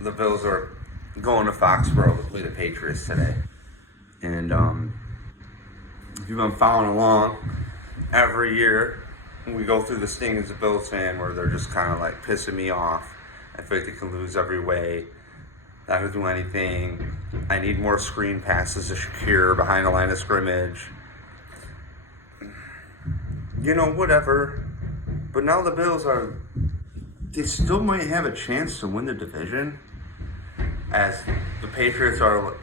the Bills are going to Foxborough to play the Patriots today. And if you've been following along, every year we go through this thing as a Bills fan where they're just kind of like pissing me off. I feel like they can lose every way. Not gonna do anything. I need more screen passes to Shakir behind the line of scrimmage. You know, whatever. But now the Bills they still might have a chance to win the division. As the Patriots are,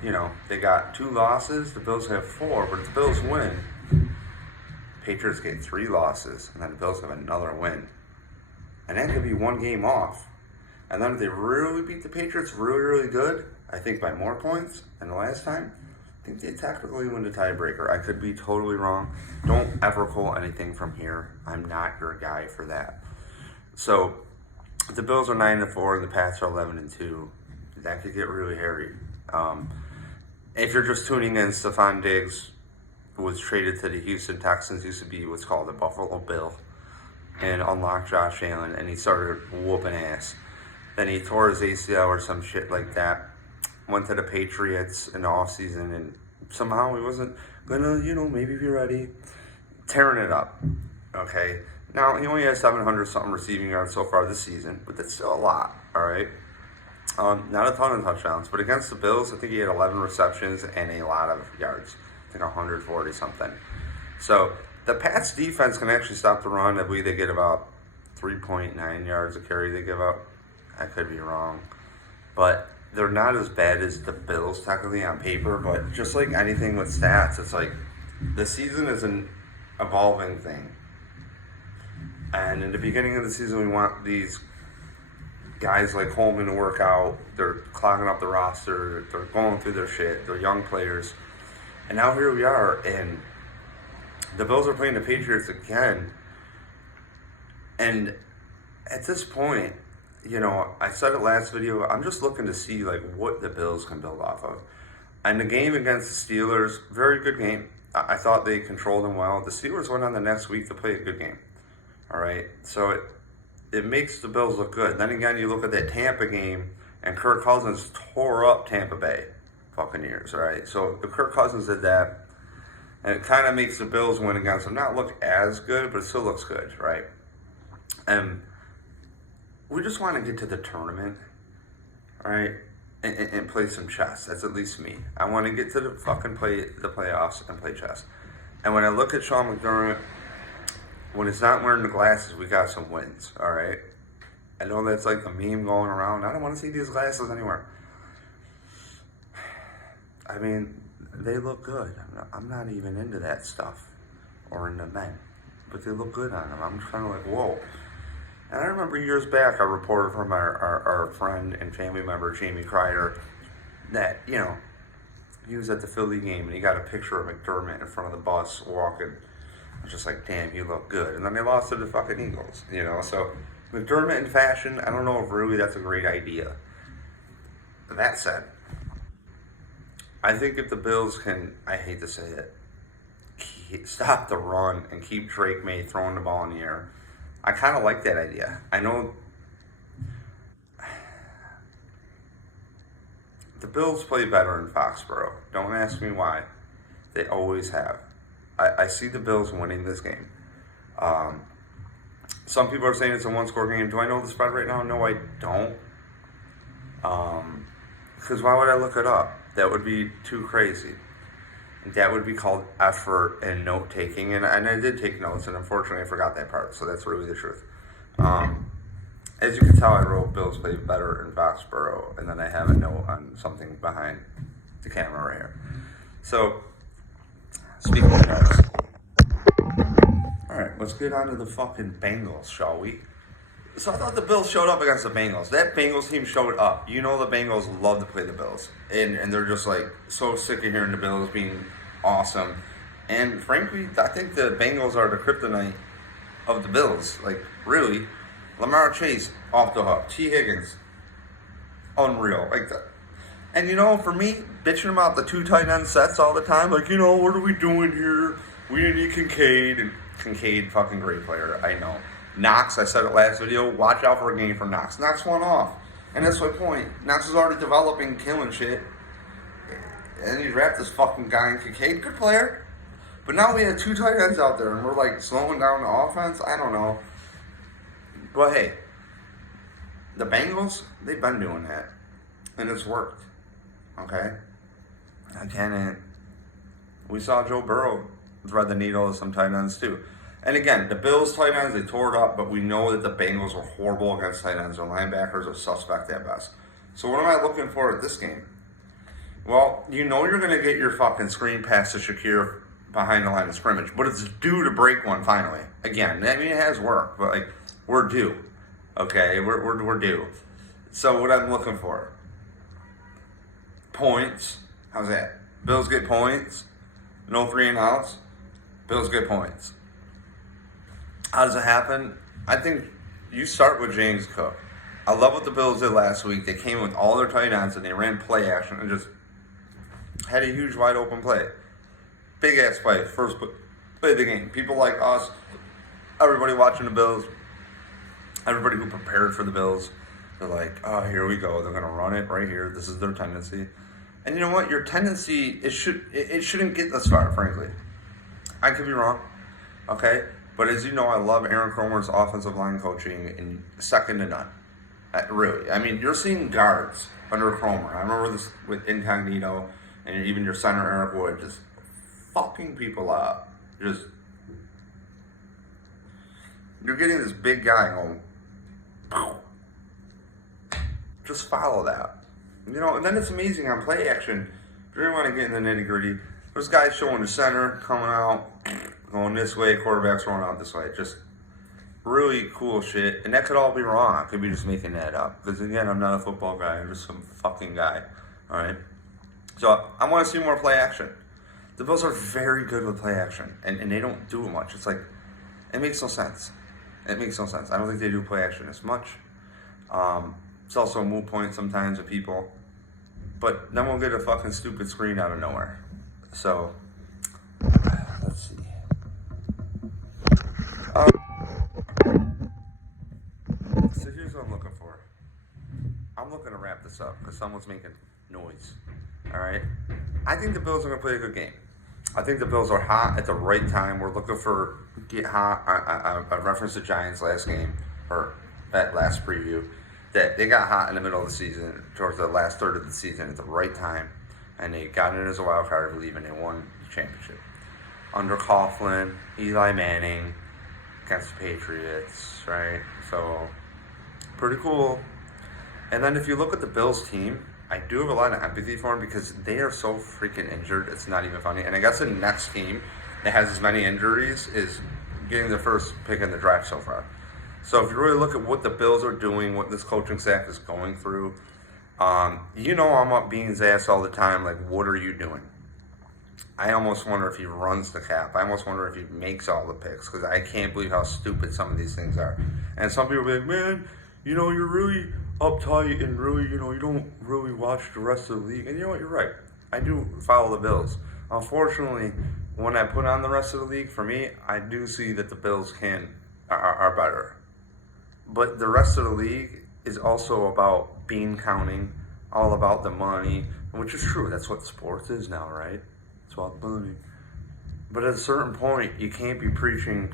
they got 2 losses. The Bills have 4. But if the Bills win, Patriots get 3 losses. And then the Bills have another win. And that could be 1 game off. And then if they really beat the Patriots really, really good, I think by more points than the last time, I think they technically win the tiebreaker. I could be totally wrong. Don't ever quote anything from here. I'm not your guy for that. So, the Bills are 9-4, and the Pats are 11-2. That could get really hairy. If you're just tuning in, Stephon Diggs was traded to the Houston Texans, used to be what's called the Buffalo Bill, and unlocked Josh Allen, and he started whooping ass. Then he tore his ACL or some shit like that. Went to the Patriots in the offseason, and somehow he wasn't gonna, maybe be ready. Tearing it up. Okay. Now, he only has 700-something receiving yards so far this season, but that's still a lot, all right? Not a ton of touchdowns, but against the Bills, I think he had 11 receptions and a lot of yards. I think 140-something. So, the Pats' defense can actually stop the run. I believe they get about 3.9 yards a carry they give up. I could be wrong. But they're not as bad as the Bills, technically, on paper. But just like anything with stats, it's like the season is an evolving thing. And in the beginning of the season, we want these guys like Coleman to work out. They're clogging up the roster. They're going through their shit. They're young players. And now here we are, and the Bills are playing the Patriots again. And at this point, I said it last video, I'm just looking to see what the Bills can build off of. And the game against the Steelers, very good game. I thought they controlled them well. The Steelers went on the next week to play a good game. All right, so it makes the Bills look good. Then again, you look at that Tampa game, and Kirk Cousins tore up Tampa Bay Buccaneers, all right? So if Kirk Cousins did that, and it kind of makes the Bills win against them not look as good, but it still looks good, right? And we just want to get to the tournament, all right, and play some chess. That's at least me. I want to get to the playoffs and play chess. And when I look at Sean McDermott, when it's not wearing the glasses, we got some wins, all right? I know that's like a meme going around. I don't want to see these glasses anywhere. I mean, they look good. I'm not even into that stuff or into men, but they look good on them. I'm just kind of like, whoa. And I remember years back, I reported from our friend and family member, Jamie Kreider, that, he was at the Philly game and he got a picture of McDermott in front of the bus walking. I was just like, damn, you look good. And then they lost to the fucking Eagles, So McDermott in fashion, I don't know if really that's a great idea. That said, I think if the Bills can, I hate to say it, stop the run and keep Drake May throwing the ball in the air, I kind of like that idea. I know the Bills play better in Foxborough. Don't ask me why. They always have. I see the Bills winning this game. Some people are saying it's a 1-score game. Do I know the spread right now? No, I don't. Because why would I look it up? That would be too crazy. That would be called effort and note-taking. And I did take notes, and unfortunately I forgot that part. So that's really the truth. As you can tell, I wrote Bills play better in Foxborough. And then I have a note on something behind the camera right here. So, speaking of notes. Alright, let's get on to the fucking Bengals, shall we? So I thought the Bills showed up against the Bengals. That Bengals team showed up. The Bengals love to play the Bills. And they're just so sick of hearing the Bills being awesome. And frankly, I think the Bengals are the kryptonite of the Bills. Really. Lamar Chase, off the hook. T. Higgins, unreal. And for me, bitching about the 2 tight end sets all the time, what are we doing here? We need Kincaid. And Kincaid, fucking great player, I know. Knox, I said it last video, watch out for a game from Knox. Knox went off. And that's my point. Knox is already developing, killing shit. And he wrapped this fucking guy in Kincaid. Good player. But now we have 2 tight ends out there, and we're like slowing down the offense. I don't know. But hey, the Bengals, they've been doing that. And it's worked. Okay? Again, we saw Joe Burrow thread the needle of some tight ends too. And again, the Bills tight ends, they tore it up, but we know that the Bengals are horrible against tight ends. Their linebackers are suspect at best. So what am I looking for at this game? Well, you know you're going to get your fucking screen pass to Shakir behind the line of scrimmage, but it's due to break one finally. Again, I mean, it has worked, but like, we're due. Okay, we're due. So what I'm looking for? Points. How's that? Bills get points. No 3 and outs. Bills get points. How does it happen? I think you start with James Cook. I love what the Bills did last week. They came with all their tight ends and they ran play action and just had a huge wide open play. Big ass play. First play of the game. People like us, everybody watching the Bills, everybody who prepared for the Bills, they're like, oh, here we go. They're going to run it right here. This is their tendency. And you know what? Your tendency, it shouldn't get this far, frankly. I could be wrong. Okay? But as you know, I love Aaron Cromer's offensive line coaching and second to none. Really. I mean, you're seeing guards under Cromer. I remember this with Incognito and even your center, Eric Wood, just fucking people up. You're getting this big guy going, pow. Just follow that. You know, and then it's amazing on play action. If you really want to get in the nitty gritty, there's guys showing the center, coming out, going this way, quarterback's rolling out this way. Just really cool shit. And that could all be wrong. I could be just making that up. Because again, I'm not a football guy. I'm just some fucking guy. Alright? So I want to see more play action. The Bills are very good with play action. And they don't do it much. It's like, it makes no sense. It makes no sense. I don't think they do play action as much. It's also a moot point sometimes with people. But then we'll get a fucking stupid screen out of nowhere. So, let's see. So here's what I'm looking for. I'm looking to wrap this up because someone's making noise. Alright? I think the Bills are going to play a good game. I think the Bills are hot at the right time. We're looking for get hot. I referenced the Giants last game, or that last preview, that they got hot in the middle of the season, towards the last third of the season at the right time, and they got in as a wild card, I believe, and they won the championship. Under Coughlin, Eli Manning, against the Patriots, right? So, pretty cool. And then if you look at the Bills team, I do have a lot of empathy for them because they are so freaking injured, it's not even funny. And I guess the next team that has as many injuries is getting the first pick in the draft so far. So if you really look at what the Bills are doing, what this coaching staff is going through, you know I'm up Bean's ass all the time, like, what are you doing? I almost wonder if he runs the cap. I almost wonder if he makes all the picks because I can't believe how stupid some of these things are. And some people will be like, man, you know, you're really uptight and really, you know, you don't really watch the rest of the league. And you know what, you're right. I do follow the Bills. Unfortunately, when I put on the rest of the league, for me, I do see that the Bills are better. But the rest of the league is also about bean counting, all about the money, which is true. That's what sports is now, right? It's about the money. But at a certain point, you can't be preaching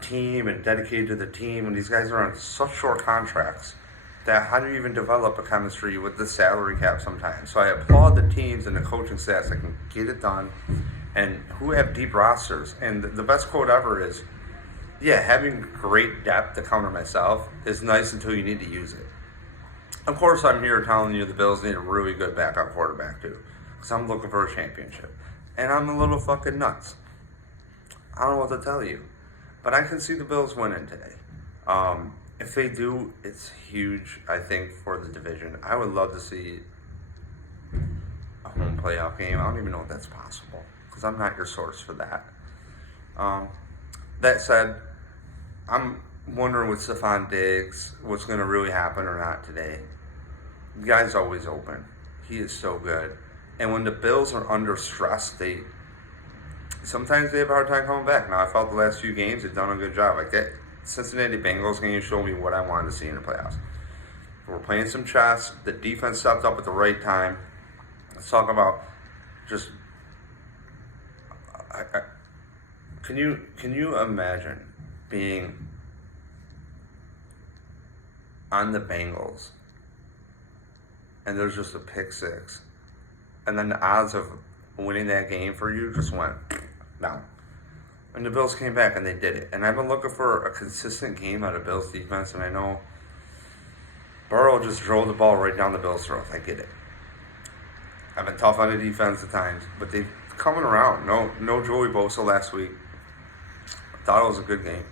team and dedicated to the team, and these guys are on such short contracts that how do you even develop a chemistry with the salary cap sometimes? So I applaud the teams and the coaching staffs that can get it done and who have deep rosters. And the best quote ever is, yeah, having great depth to counter myself is nice until you need to use it. Of course, I'm here telling you the Bills need a really good backup quarterback too, because I'm looking for a championship. And I'm a little fucking nuts. I don't know what to tell you. But I can see the Bills winning today. If they do, it's huge, I think, for the division. I would love to see a home playoff game. I don't even know if that's possible, because I'm not your source for that. That said, I'm wondering with Stephon Diggs what's going to really happen or not today. The guy's always open. He is so good. And when the Bills are under stress, sometimes they have a hard time coming back. Now, I felt the last few games they've done a good job. Like that Cincinnati Bengals game showed me what I wanted to see in the playoffs. We're playing some chess. The defense stepped up at the right time. Let's talk about just. Can you imagine being on the Bengals and there's just a pick six, and then the odds of winning that game for you just went down? And the Bills came back and they did it. And I've been looking for a consistent game out of Bills defense, and I know Burrow just drove the ball right down the Bills' throat. I get it. I've been tough on the defense at times, but they've coming around. No Joey Bosa last week. I thought it was a good game.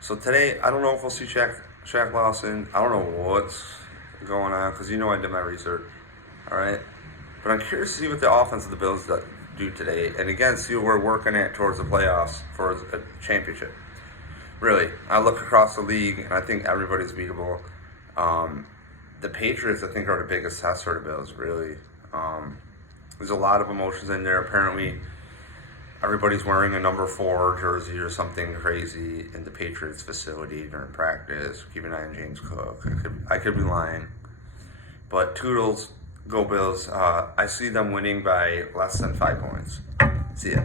So today, I don't know if we'll see Shaq Lawson. I don't know what's going on because I did my research. All right, but I'm curious to see what the offense of the Bills do today, and again, see what we're working at towards the playoffs for a championship. Really, I look across the league, and I think everybody's beatable. The Patriots, I think, are the biggest test for the Bills, really. There's a lot of emotions in there. Apparently, everybody's wearing a number 4 jersey or something crazy in the Patriots facility during practice. Keep an eye on James Cook. I could be lying. But Toodles, go Bills. I see them winning by less than 5 points. See ya.